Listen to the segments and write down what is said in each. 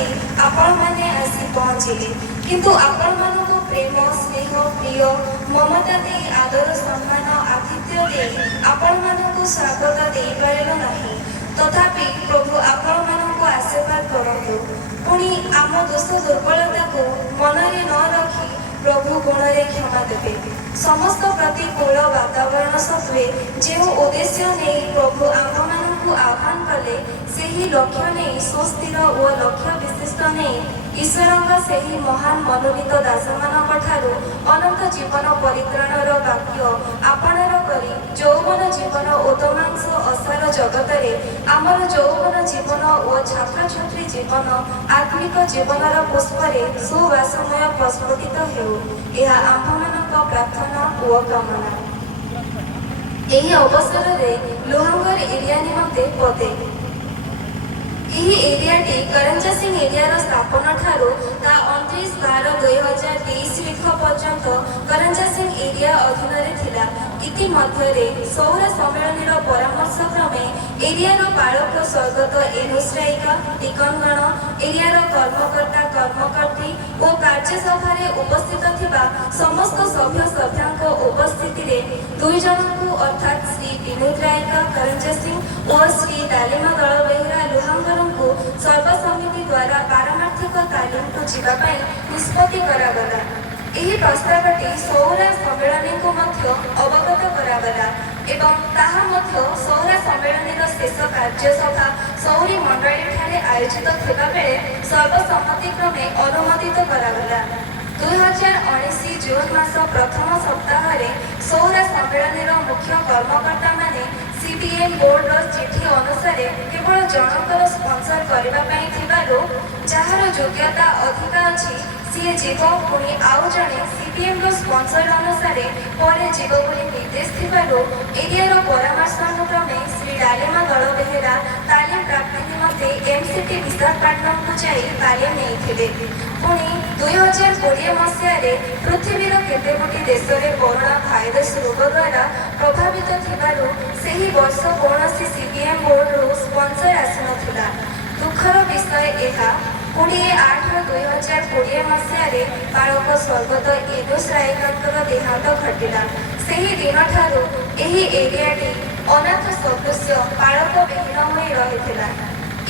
ଦେଇ ଆପଣମାନେ ଆସି ପହଞ୍ଚିଲେ, କିନ୍ତୁ ଆପଣମାନଙ୍କୁ ପ୍ରେମ ସ୍ନେହ ପ୍ରିୟ ମମତା ଦେଇ ଆଦର ସମ୍ମାନ ଆତିଥ୍ୟ ଦେଇ ଆପଣମାନଙ୍କୁ ସ୍ୱାଗତ ଦେଇପାରିଲୁ ନାହିଁ। ତଥାପି ପ୍ରଭୁ ଆପଣମାନଙ୍କୁ ଆଶୀର୍ବାଦ କରନ୍ତୁ। ପୁଣି ଆମ ଦୋଷ ଦୁର୍ବଳତାକୁ ମନରେ ନ ରଖି ପ୍ରଭୁ ଗୁଣରେ କ୍ଷମା ଦେବେ। ସମସ୍ତ ପ୍ରତିକୂଳ ବାତାବରଣ ସତ୍ତ୍ୱେ ଯେଉଁ ଉଦ୍ଦେଶ୍ୟ ନେଇ ପ୍ରଭୁ ଆମ୍ଭମାନଙ୍କୁ ଆହ୍ୱାନ କଲେ, ସେହି ଲକ୍ଷ୍ୟ ନେଇ ସୁସ୍ଥିର ଓ ଲକ୍ଷ୍ୟ ବିଶିଷ୍ଟ ନେଇ ଈଶ୍ୱରଙ୍କ ସେହି ମହାନ ମନୋନୀତ ଦାସମାନଙ୍କ ଠାରୁ ଅନନ୍ତ ଜୀବନ ପରିତ୍ରାଣର ବାକ୍ୟ ଆପଣାର କରି ଯୌବନ ଜୀବନ ଓଦମାଂସ ଅସାର ଜଗତରେ ଆମର ଯୌବନ ଜୀବନ ଓ ଛାତ୍ରଛାତ୍ରୀ ଜୀବନ ଆତ୍ମିକ ଜୀବନର ପୁଷ୍ପରେ ସୁବାସମୟ ପ୍ରସ୍ଫୁଟିତ ହେଉ, ଏହା ଆମ୍ଭମାନଙ୍କ ପ୍ରାର୍ଥନା ଓ କାମନା। ଏହି ଅବସରରେ ଲୁହାଙ୍ଗର ଏରିଆ ନିମନ୍ତେ ପଦେ। ଏହି ଏରିଆଟି କରଞ୍ଜା ସିଂ ଏରିଆର ସ୍ଥାପନ ଠାରୁ ତା 29/12/2023 ତାରିଖ ପର୍ଯ୍ୟନ୍ତ କରଞ୍ଜା ସିଂ ଏରିଆ ଅଧୀନରେ ଥିଲା। ଇତିମଧ୍ୟରେ ସୌର ସମ୍ମିଳନୀର ପରାମର୍ଶ କ୍ରମେ ଏରିଆର ପାଳକ ସ୍ୱର୍ଗତ ଏନୁଶ୍ରାଇକା ଟିକନଗଣ ଏରିଆର କର୍ମକର୍ତ୍ତା କର୍ମକର୍ତ୍ରୀ ଓ କାର୍ଯ୍ୟସଭାରେ ଉପସ୍ଥିତ ଥିବା ସମସ୍ତ ସଭ୍ୟ ସଭ୍ୟଙ୍କ ଉପସ୍ଥିତିରେ 2 ଜଣଙ୍କୁ ଅର୍ଥାତ୍ ଶ୍ରୀ ବିନୋଦ ରାୟକା କରଞ୍ଜା ସିଂ ଓ ଶ୍ରୀ ଡାଲିମା ଦଳ ବେହେରା ଲୁହାଙ୍ଗରଙ୍କୁ ସର୍ବସମିତି ଦ୍ୱାରା ପାରମାର୍ଥିକ ତାଲିମକୁ ଯିବା ପାଇଁ ନିଷ୍ପତ୍ତି କରାଗଲା। ଏହି ପ୍ରସ୍ତାବଟି ସୌର ସମ୍ମିଳନୀକୁ ମଧ୍ୟ ଅବଗତ କରାଗଲା ଏବଂ ତାହା ମଧ୍ୟ ସୌର ସମ୍ମିଳନୀର ଶେଷ କାର୍ଯ୍ୟସଭା ସୌରୀ ମଣ୍ଡଳୀଠାରେ ଆୟୋଜିତ ଥିବାବେଳେ ସର୍ବସମ୍ମତିକ୍ରମେ ଅନୁମୋଦିତ କରାଗଲା। 2019 ଜୁନ ମାସ ପ୍ରଥମ ସପ୍ତାହରେ ସୌର ସମ୍ମିଳନୀର ମୁଖ୍ୟ କର୍ମକର୍ତ୍ତାମାନେ CBN ବୋର୍ଡର ଚିଠି ଅନୁସାରେ କେବଳ ଜଣଙ୍କର ସ୍ପନ୍ସର କରିବା ପାଇଁ ଥିବାରୁ ଯାହାର ଯୋଗ୍ୟତା ଅଧିକା ଅଛି ସିଏ ଯିବ, ପୁଣି ଆଉ ଜଣେ CBNର ସ୍ପନ୍ସର ଅନୁସାରେ ପରେ ଯିବ ବୋଲି ନିର୍ଦ୍ଦେଶ ଥିବାରୁ ଏରିଆର ପରାମର୍ଶାନୁକ୍ରମେ ଶ୍ରୀ ଡାଲିମା ଦଳ ବେହେରା ତାଲିମ ପ୍ରାପ୍ତି ନିମନ୍ତେ MCT ବିଶାଖାପଟ୍ଟନମକୁ ଯାଇ ତାଲିମ ନେଇଥିଲେ। ପୁଣି 2020 ମସିହାରେ ପୃଥିବୀର କେତେଗୋଟି ଦେଶରେ କରୋନା ଭାଇରସ ରୋଗ ଦ୍ୱାରା ପ୍ରଭାବିତ ଥିବାରୁ ସେହି ବର୍ଷ କୌଣସି CBN ବୋର୍ଡରୁ ସ୍ପନ୍ସର ଆସିନଥିଲା। ଦୁଃଖର ବିଷୟ ଏହା, 20/8/2020 ମସିହାରେ ବାଳକ ସ୍ୱର୍ଗତ ଏନୁସ ରାୟକାଙ୍କର ଦେହାନ୍ତ ଘଟିଲା। ସେହି ଦିନଠାରୁ ଏହି ଏରିଆଟି ଅନାଥ ସଦୃଶ୍ୟ ବାଳକ ବିହୀନ ହୋଇ ରହିଥିଲା।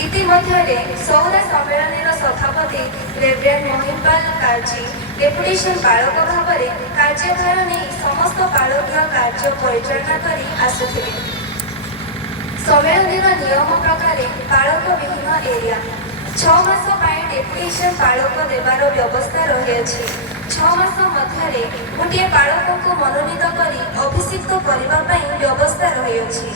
ଇତିମଧ୍ୟରେ ସୌର ସମ୍ମିଳନୀର ସଭାପତି ରେଭରେଣ୍ଡ ମହିପାଲ କାର୍ଜି ଡେପୁଟେସନ ବାଳକ ଭାବରେ କାର୍ଯ୍ୟଭାର ନେଇ ସମସ୍ତ ବାଳକୀୟ କାର୍ଯ୍ୟ ପରିଚାଳନା କରି ଆସୁଥିଲେ। ସମ୍ମିଳନୀର ନିୟମ ପ୍ରକାରେ ବାଳକ ବିହୀନ ଏରିଆ 6 ମାସ ପାଇଁ ଡେପୁଟେସନ ବାଳକ ଦେବାର ବ୍ୟବସ୍ଥା ରହିଅଛି। 6 ମାସ ମଧ୍ୟରେ ଗୋଟିଏ ବାଳକଙ୍କୁ ମନୋନୀତ କରି ଅଭିଷିକ୍ତ କରିବା ପାଇଁ ବ୍ୟବସ୍ଥା ରହିଅଛି।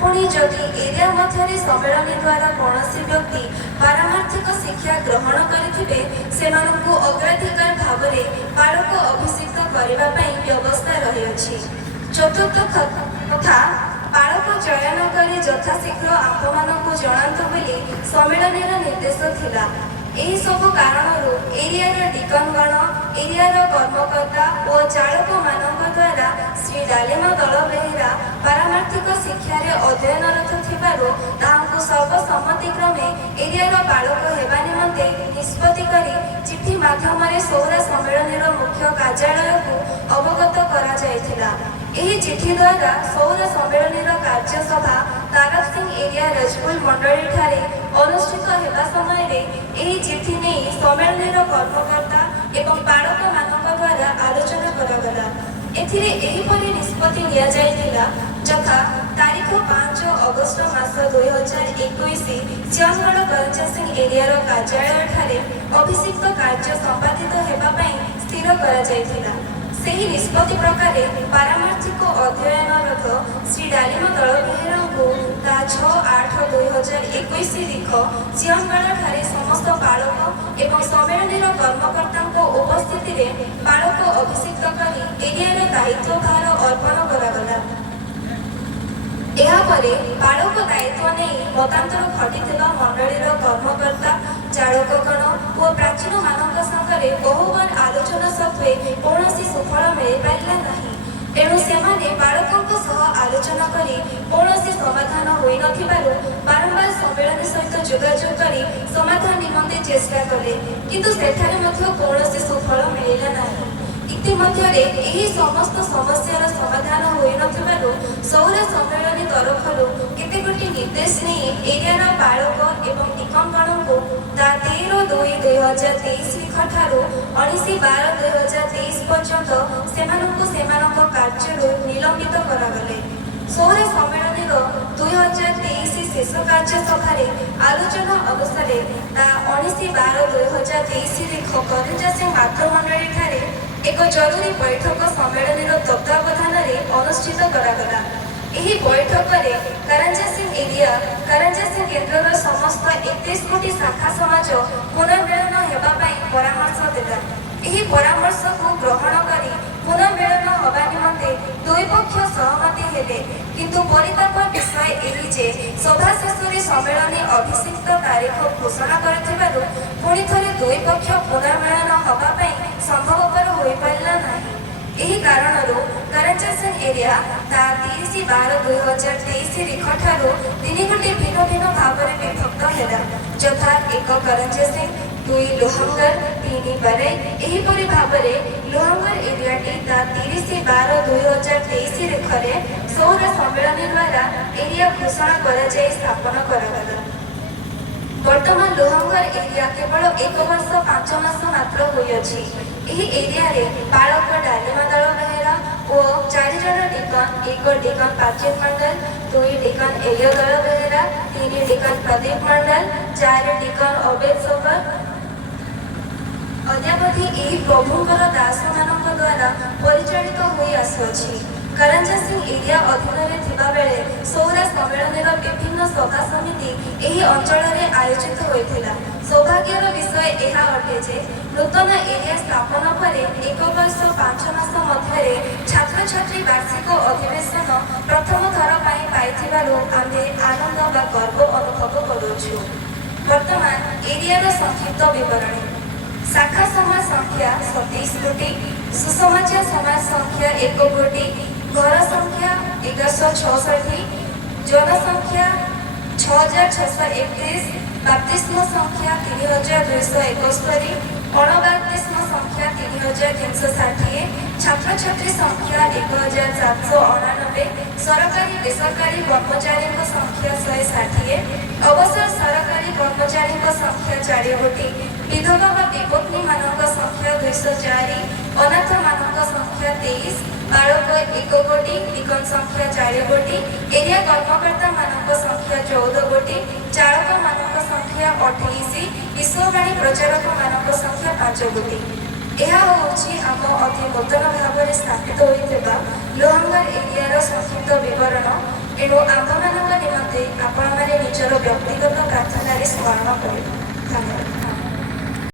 ପୁଣି ଯଦି ଏରିଆ ମଧ୍ୟରେ ସମ୍ମିଳନୀ ଦ୍ୱାରା କୌଣସି ବ୍ୟକ୍ତି ପାରମାର୍ଥିକ ଶିକ୍ଷା ଗ୍ରହଣ କରିଥିବେ, ସେମାନଙ୍କୁ ଅଗ୍ରାଧିକାର ଭାବରେ ବାଳକ ଅଭିଷିକ୍ତ କରିବା ପାଇଁ ବ୍ୟବସ୍ଥା ରହିଅଛି। ଚତୁର୍ଥ କଥା, ବାଳକ ଚୟନ କରି ଯଥାଶୀଘ୍ର ଆମ୍ଭମାନଙ୍କୁ ଜଣାନ୍ତୁ ବୋଲି ସମ୍ମିଳନୀର ନିର୍ଦ୍ଦେଶ ଥିଲା। ଏହିସବୁ କାରଣରୁ ଏରିଆର ଡିକନଗଣ ଏରିଆର କର୍ମକର୍ତ୍ତା ଓ ଚାଳକମାନଙ୍କ ଦ୍ୱାରା ଶ୍ରୀ ଡାଲିମା ଦଳ ବେହେରା ପାରମାର୍ଥିକ ଶିକ୍ଷାରେ ଅଧ୍ୟୟନରତ ଥିବାରୁ ତାହାଙ୍କୁ ସର୍ବସମ୍ମତିକ୍ରମେ ଏରିଆର ବାଳକ ହେବା ନିମନ୍ତେ ନିଷ୍ପତ୍ତି କରି ଚିଠି ମାଧ୍ୟମରେ ସୌର ସମ୍ମିଳନୀର ମୁଖ୍ୟ କାର୍ଯ୍ୟାଳୟକୁ ଅବଗତ କରାଯାଇଥିଲା। ଏହି ଚିଠି ଦ୍ୱାରା ସୌର ସମ୍ମିଳନୀର କାର୍ଯ୍ୟସଭା ତାରକ ସିଂ ଏରିଆ ରଜପୁର ମଣ୍ଡଳୀଠାରେ ଅନୁଷ୍ଠିତ ହେବା ସମୟରେ ଏହି ଚିଠି ନେଇ ସମ୍ମିଳନୀର କର୍ମକର୍ତ୍ତା ଏବଂ ବାଳକମାନଙ୍କ ଦ୍ୱାରା ଆଲୋଚନା କରାଗଲା। ଏଥିରେ ଏହିପରି ନିଷ୍ପତ୍ତି ନିଆଯାଇଥିଲା, ଯଥା ତାରିଖ 5 ଅଗଷ୍ଟ ମାସ 2021 ସିଂହଗଡ଼ କରଞ୍ଜା ସିଂ ଏରିଆର କାର୍ଯ୍ୟାଳୟଠାରେ ଅଭିଷିକ୍ତ କାର୍ଯ୍ୟ ସମ୍ପାଦିତ ହେବା ପାଇଁ ସ୍ଥିର କରାଯାଇଥିଲା। ସେହି ନିଷ୍ପତ୍ତି ପ୍ରକାରେ ପାରମାର୍ଥିକ ଅଧ୍ୟୟନରତ ଶ୍ରୀ ଡାଲିମା ଦଳ ବେହେରାଙ୍କୁ ତା 6/8/2021 ତାରିଖ ସିଂହଗଡ଼ଠାରେ ସମସ୍ତ ବାଳକ ଏବଂ ସମ୍ମିଳନୀର କର୍ମକର୍ତ୍ତାଙ୍କ ଉପସ୍ଥିତିରେ ବାଳକ ଅଭିଷିକ୍ତ କରି ଏରିଆର ଦାୟିତ୍ୱଭାର ଅର୍ପଣ କରାଗଲା। ଏହାପରେ ବାଳକ ଦାୟିତ୍ୱ ନେଇ ମତାନ୍ତର ଘଟିଥିବା ମଣ୍ଡଳୀର କର୍ମକର୍ତ୍ତା ଚାଳକଗଣ ଓ ପ୍ରାଚୀନମାନଙ୍କ ସାଙ୍ଗରେ ବହୁବାର ଆଲୋଚନା ସତ୍ତ୍ୱେ କୌଣସି ସୁଫଳ ମିଳିପାରିଲା ନାହିଁ। ଏଣୁ ସେମାନେ ବାଳକଙ୍କ ସହ ଆଲୋଚନା କରି କୌଣସି ସମାଧାନ ହୋଇନଥିବାରୁ ବାରମ୍ବାର ସମ୍ମିଳନୀ ସହିତ ଯୋଗାଯୋଗ କରି ସମାଧାନ ନିମନ୍ତେ ଚେଷ୍ଟା କଲେ, କିନ୍ତୁ ସେଠାରେ ମଧ୍ୟ କୌଣସି ସୁଫଳ ମିଳିଲା ନାହିଁ। ଇତିମଧ୍ୟରେ ଏହି ସମସ୍ତ ସମସ୍ୟାର ସମାଧାନ ହୋଇନଥିବାରୁ ସୌର ସମ୍ମିଳନୀ ତରଫରୁ କେତେଗୋଟି ନିର୍ଦ୍ଦେଶ ନେଇ ଏରିଆର ବାଳକ ଏବଂ ନିକମଗଣଙ୍କୁ 13/2/2023 ଠାରୁ 19/12/2023 ପର୍ଯ୍ୟନ୍ତ ସେମାନଙ୍କୁ ସେମାନଙ୍କ କାର୍ଯ୍ୟରୁ ନିଲମ୍ବିତ କରାଗଲେ। ସୌର ସମ୍ମିଳନୀର 2023 ଶେଷ କାର୍ଯ୍ୟ ସଭାରେ ଆଲୋଚନା ଅନୁସାରେ 19/12/2023 କରଞ୍ଜା ସିଂ ମାତୃମଣ୍ଡଳୀ ଠାରେ ଏକ ଜରୁରୀ ବୈଠକ ସମ୍ମିଳନୀର ତତ୍ତ୍ୱାବଧାନରେ ଅନୁଷ୍ଠିତ କରାଗଲା। ଏହି ବୈଠକରେ କରଞ୍ଜା ସିଂ ଏରିଆ କରଞ୍ଜା ସିଂ କେନ୍ଦ୍ରର ସମସ୍ତ 31 କୋଟି ଶାଖା ସମାଜ ପୁନର୍ମିଳନ ହେବା ପାଇଁ ପରାମର୍ଶ ଦେଲା। ଏହି ପରାମର୍ଶକୁ ଗ୍ରହଣ କରି ପୁନର୍ମିଳନ ହେବା ନିମନ୍ତେ ଦୁଇ ପକ୍ଷ ସହମତି ହେଲେ, କିନ୍ତୁ ପରିତାପ ବିଷୟ ଏହି ଯେ ସଭା ଶେଷରେ ସମ୍ମିଳନୀ ଅଭିଷିକ୍ତ ତାରିଖ ଘୋଷଣା କରିଥିବାରୁ ପୁଣି ଥରେ ଦୁଇ ପକ୍ଷ ପୁନର୍ମିଳନ ହେବା ପାଇଁ ସମ୍ଭବପର ହୋଇପାରିଲା ନାହିଁ। ଏହି କାରଣରୁ କରଞ୍ଜା ସିଂ ଏରିଆ 30/12/2023 ଠାରୁ ତିନି ଗୋଟି ଭିନ୍ନ ଭିନ୍ନ ଭାବରେ ବିଭକ୍ତ ହେଲା, ଯଥା 1 କରଞ୍ଜା ସିଂ, 2 ଲୋହାଙ୍ଗର, 3 ବାରେଇ। ଏହିପରି ଭାବରେ ଲୋହାଙ୍ଗର ଏରିଆଟି 30/12/2023 ରେ ସୌର ସମ୍ମିଳନୀ ଦ୍ୱାରା ଏରିଆ ଘୋଷଣା କରାଯାଇ ସ୍ଥାପନ କରାଗଲା। ବର୍ତ୍ତମାନ ଲୋହାଙ୍ଗର ଏରିଆ କେବଳ 1 ବର୍ଷ 5 ମାସ ମାତ୍ର ହୋଇଅଛି। ଏହି ଏରିଆରେ ବାଳକ ଡାଲିମା ଦଳ ବେହେରା ଓ 4 ଜଣ ଡିକନ, 1 ଡିକନ ପାଚିନ ମଣ୍ଡଲ, 2 ଡିକନ ଏଲିୟ ଦଳ Behera, 3 deacon Pradeep Mandal, 4 deacon ଅବେଦ sober ଅଦ୍ୟାବଧି ଏହି ପ୍ରଭୁଙ୍କର ଦାସମାନଙ୍କ ଦ୍ୱାରା ପରିଚାଳିତ ହୋଇ ଆସୁଅଛି। କରଞ୍ଜା ସିଂ ଏରିଆ ଅଧୀନରେ ଥିବାବେଳେ ସୌର ସମ୍ମିଳନୀର ବିଭିନ୍ନ ସଭା ସମିତି ଏହି ଅଞ୍ଚଳରେ ଆୟୋଜିତ ହୋଇଥିଲା। ସୌଭାଗ୍ୟର ବିଷୟ ଏହା ଅଟେ ଯେ ନୂତନ ଏରିଆ ସ୍ଥାପନ ପରେ 1 ବର୍ଷ 5 ମାସ ମଧ୍ୟରେ ଛାତ୍ରଛାତ୍ରୀ ବାର୍ଷିକ ଅଧିବେଶନ ପ୍ରଥମ ଥର ପାଇଁ ପାଇଥିବାରୁ ଆମେ ଆନନ୍ଦ ବା ଗର୍ବ ଅନୁଭବ କରୁଛୁ। ବର୍ତ୍ତମାନ ଏରିଆର ସଂକ୍ଷିପ୍ତ ବିବରଣୀ। ଶାଖା ସମାଜ ସଂଖ୍ୟା 27 କୋଟି, ସୁସମାଜିଆ ସମାଜ ସଂଖ୍ୟା 1 କୋଟି, ଘର ସଂଖ୍ୟା 1166, ଜନସଂଖ୍ୟା 6631, ବାପ୍ତିସ୍ମ ସଂଖ୍ୟା 3271, ଅଣବାପ୍ତିସ୍ମ ସଂଖ୍ୟା 3360, ଛାତ୍ରଛାତ୍ରୀ ସଂଖ୍ୟା 1799, ସରକାରୀ ବେସରକାରୀ କର୍ମଚାରୀଙ୍କ ସଂଖ୍ୟା 160, ଅବସର ସରକାରୀ କର୍ମଚାରୀଙ୍କ ସଂଖ୍ୟା 4 କୋଟି, ବିଧବା ବା ବିପତ୍ନୀମାନଙ୍କ ସଂଖ୍ୟା 204, ଅନାଥମାନଙ୍କ ସଂଖ୍ୟା 23, ବାଳକ 1 କୋଟି, ନିକନ ସଂଖ୍ୟା 4 କୋଟି, ଏରିଆ କର୍ମକର୍ତ୍ତାମାନଙ୍କ ସଂଖ୍ୟା 14 କୋଟି, ଚାଳକମାନଙ୍କ ସଂଖ୍ୟା 28, ବିଶ୍ୱବାଣୀ ପ୍ରଚାରକମାନଙ୍କ ସଂଖ୍ୟା 5 କୋଟି। ଏହା ହେଉଛି ଆମ ଅତି ନୂତନ ଭାବରେ ସ୍ଥାପିତ ହୋଇଥିବା ଲୋହାଙ୍ଗର ଏରିଆର ସଂକ୍ଷିପ୍ତ ବିବରଣ। ଏଣୁ ଆମ୍ଭମାନଙ୍କ ନିମନ୍ତେ ଆପଣମାନେ ନିଜର ବ୍ୟକ୍ତିଗତ ପ୍ରାର୍ଥନାରେ ସ୍ମରଣ କରିବେ। ଧନ୍ୟବାଦ।